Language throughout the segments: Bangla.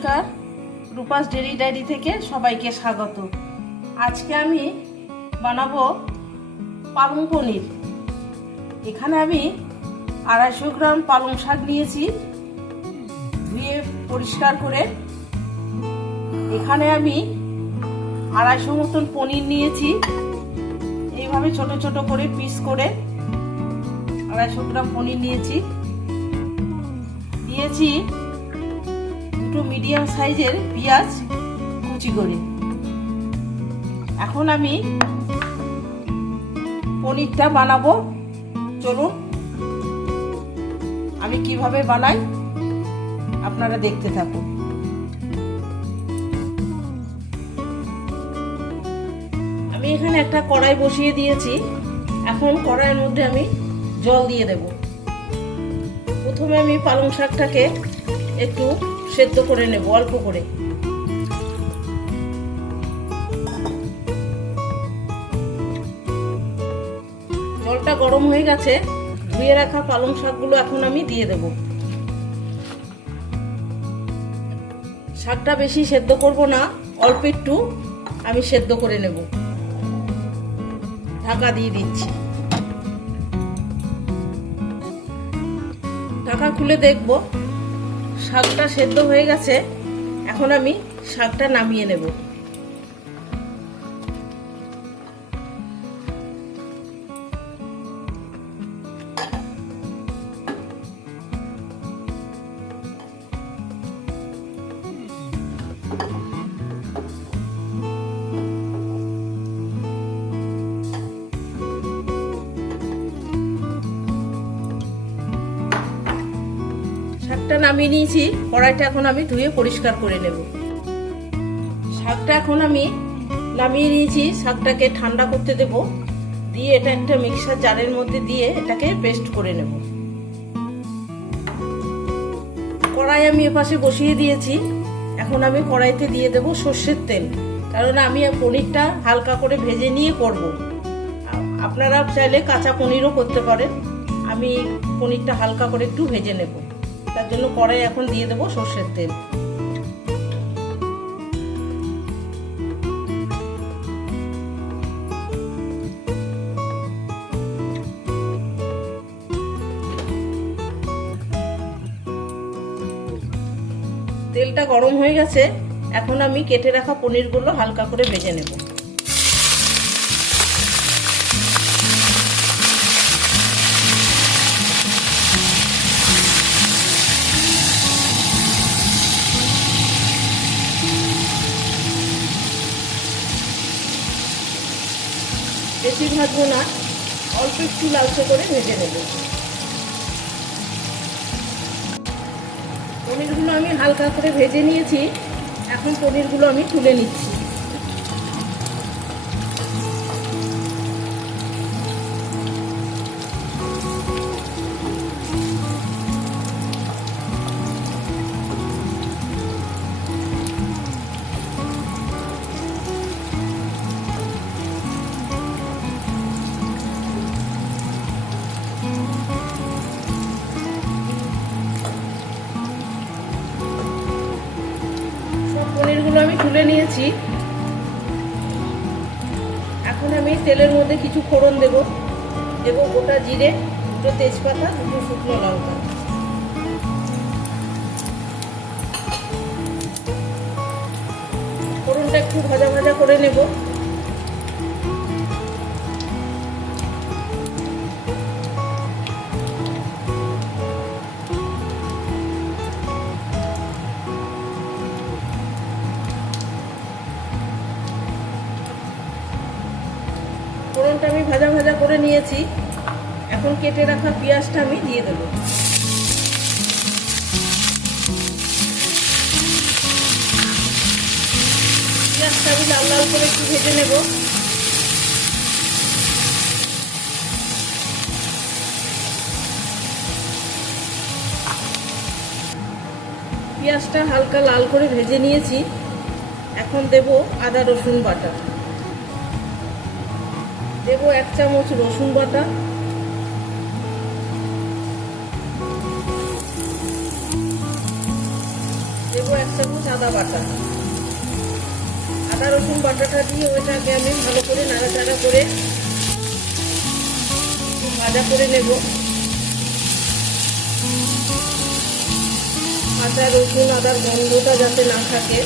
নমস্কার, রূপাস ডেইরি ডায়েরি থেকে সবাইকে স্বাগত। আজকে আমি বানাবো পালং পনির। এখানে আমি 250 গ্রাম পালং শাক নিয়েছি, ধুয়ে পরিষ্কার করে। এখানে আমি 250 মতন পনির নিয়েছি, এইভাবে ছোট ছোট করে পিস করে 250 গ্রাম পনির নিয়েছি। দিয়েছি দুটো মিডিয়াম সাইজের পেঁয়াজ কুচি করে। এখন আমি পনিরটা বানাবো, চলুন আমি কিভাবে বানাই আপনারা দেখতে থাকুন। আমি এখানে একটা কড়াই বসিয়ে দিয়েছি। এখন কড়াইয়ের মধ্যে আমি জল দিয়ে দেব। প্রথমে আমি পালং শাকটাকে একটু সেদ্ধ করে নেব, অল্প করে। জলটা গরম হয়ে গেছে, ধুয়ে রাখা পালং শাকগুলো এখন আমি দিয়ে দেব। শাকটা বেশি সেদ্ধ করব না, অল্প একটু আমি সেদ্ধ করে নেব। ঢাকা দিয়ে দিচ্ছি। ঢাকা খুলে দেখব শাকটা সেদ্ধ হয়ে গেছে। এখন আমি শাকটা নামিয়ে নেব। শাকটা নামিয়ে নিয়েছি, কড়াইটা এখন আমি ধুয়ে পরিষ্কার করে নেব। শাকটা এখন আমি নামিয়ে নিয়েছি, শাকটাকে ঠান্ডা করতে দেব। দিয়ে এটা একটা মিক্সার জারের মধ্যে দিয়ে এটাকে পেস্ট করে নেব। কড়াই আমি এপাশে বসিয়ে দিয়েছি। এখন আমি কড়াইতে দিয়ে দেব সর্ষের তেল, কারণ আমি পনিরটা হালকা করে ভেজে নিয়ে করব। আপনারা চাইলে কাঁচা পনিরও করতে পারেন। আমি পনিরটা হালকা করে একটু ভেজে নেব, তার জন্য কড়াই এখন দিয়ে দেবো সর্ষের তেল। তেলটা গরম হয়ে গেছে, এখন আমি কেটে রাখা পনিরগুলো হালকা করে ভেজে নেব। বেশি ভাজবো না, অল্প একটু লালচে করে ভেজে নেব। পনিরগুলো আমি হালকা করে ভেজে নিয়েছি। এখন পনিরগুলো আমি তুলে নিচ্ছি। পনিরগুলো আমি তুলে নিয়েছি। এখন আমি তেলের মধ্যে কিছু ফোড়ন দেব। গোটা জিরে, দুটো তেজপাতা, দুটো শুকনো লঙ্কা। ফোড়নটা একটু ভাজা ভাজা করে নেব। ফোড়নটা আমি ভাজা ভাজা করে নিয়েছি। এখন কেটে রাখা পেঁয়াজটা আমি দিয়ে দেব। পেঁয়াজটা আমি লাল লাল করে একটু ভেজে নেব। পেঁয়াজটা হালকা লাল করে ভেজে নিয়েছি। এখন দেব আদা রসুন বাটা। দেব 1 চামচ রসুন বাটা, দেব 1 চামচ আদা বাটা। আদা রসুন বাটাটা দিয়ে ওইটাকে আমি ভালো করে নাড়াচাড়া করে ভাজা করে নেব। কাঁচা রসুন আদার গন্ধটা যাতে না থাকে।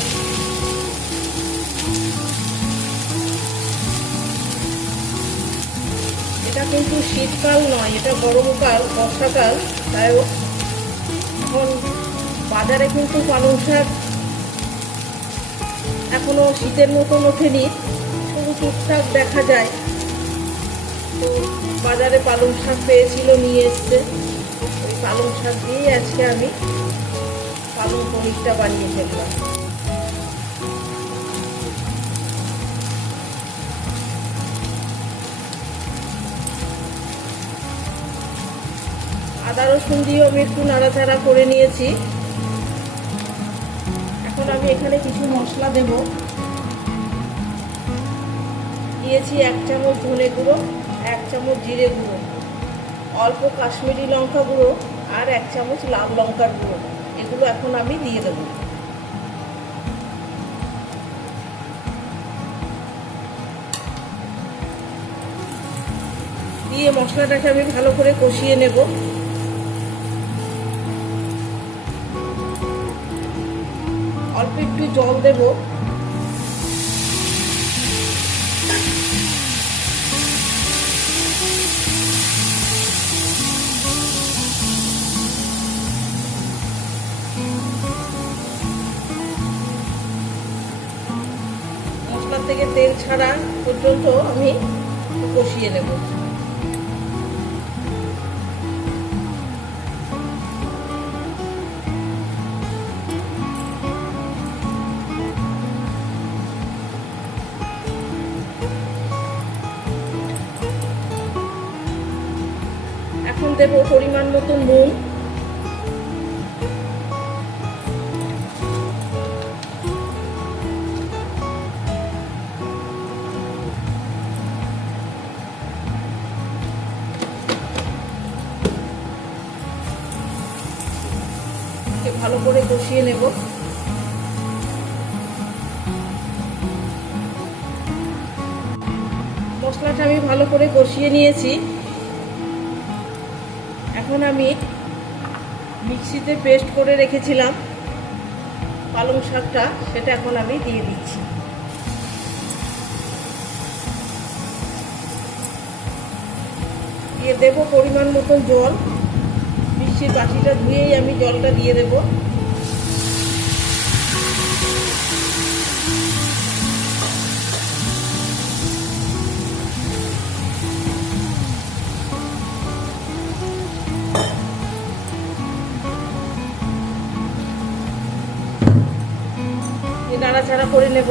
এটা কিন্তু শীতকাল নয়, এটা গরমকাল, বর্ষাকাল। তাই এখন বাজারে কিন্তু পালং শাক এখনো শীতের মতন ওঠেনি, শুধু টুকটাক দেখা যায়। তো বাজারে পালং শাক পেয়েছিল, নিয়ে এসছে। ওই পালং শাক দিয়ে আজকে আমি পালং পনিরটা বানিয়ে ফেললাম। আদা রসুন দিয়েও আমি একটু নাড়াচাড়া করে নিয়েছি। এখন আমি এখানে কিছু মশলা দেব। দিয়েছি 1 চামচ ধনে গুঁড়ো, 1 চামচ জিরে গুঁড়ো, অল্প কাশ্মীরি লঙ্কা গুঁড়ো আর 1 চামচ লাল লঙ্কার গুঁড়ো। এগুলো এখন আমি দিয়ে দেব। দিয়ে মশলাটাকে আমি ভালো করে কষিয়ে নেব। অল্প একটু জল দেব। মশলা থেকে তেল ছাড়া পর্যন্ত আমি কষিয়ে নেব। এখন দেব পরিমাণ মতো নুন। ভালো করে কষিয়ে নেব। মশলাটা আমি ভালো করে কষিয়ে নিয়েছি। এখন আমি মিক্সিতে পেস্ট করে রেখেছিলাম পালং শাকটা, সেটা এখন আমি দিয়ে দিচ্ছি। দিয়ে দেব পরিমাণ মতন জল। মিক্সির বাটিটা ধুয়েই আমি জলটা দিয়ে দেব। নাড়াচাড়া করে নেব।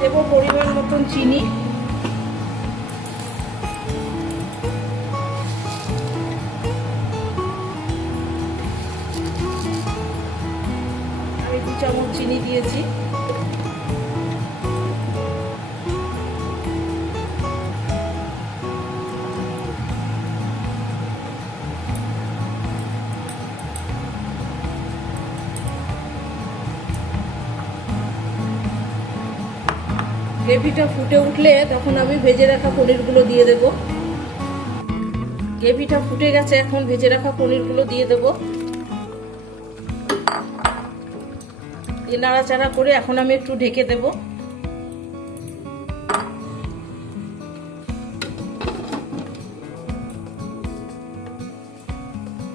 দেব পরিমাণ মতন চিনি। আমি 2 চামচ চিনি দিয়েছি। গ্রেভিটা ফুটে উঠলে তখন আমি ভেজে রাখা পনিরগুলো দিয়ে দেব। গ্রেভিটা ফুটে গেছে, এখন ভেজে রাখা পনিরগুলো দিয়ে দেব। এই নাড়াচাড়া করে এখন আমি একটু ঢেকে দেব।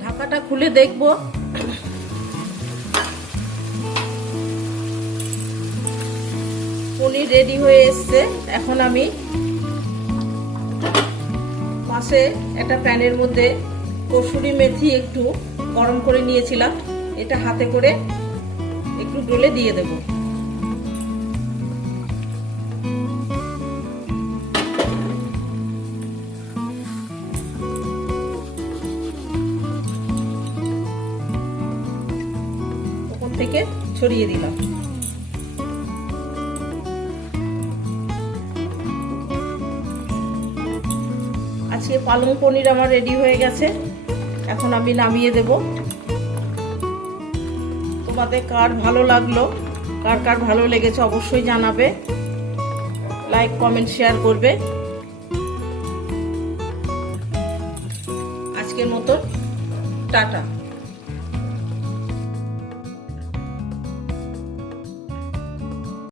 ঢাকাটা খুলে দেখব। পনির রেডি হয়ে এসছে। এখন আমি পাশে একটা প্যানের মধ্যে কসুরি মেথি একটু গরম করে নিয়েছিলাম, এটা হাতে করে একটু ডলে দিয়ে দেব। ওপর থেকে ছড়িয়ে দিলাম। আজকে পালং পনির আমার রেডি হয়ে গেছে, এখন আমি নামিয়ে দেব। তোমাদের কার ভালো লাগলো, কার কার ভালো লেগেছে অবশ্যই জানাবে, লাইক কমেন্ট শেয়ার করবে। আজকের মতো টাটা।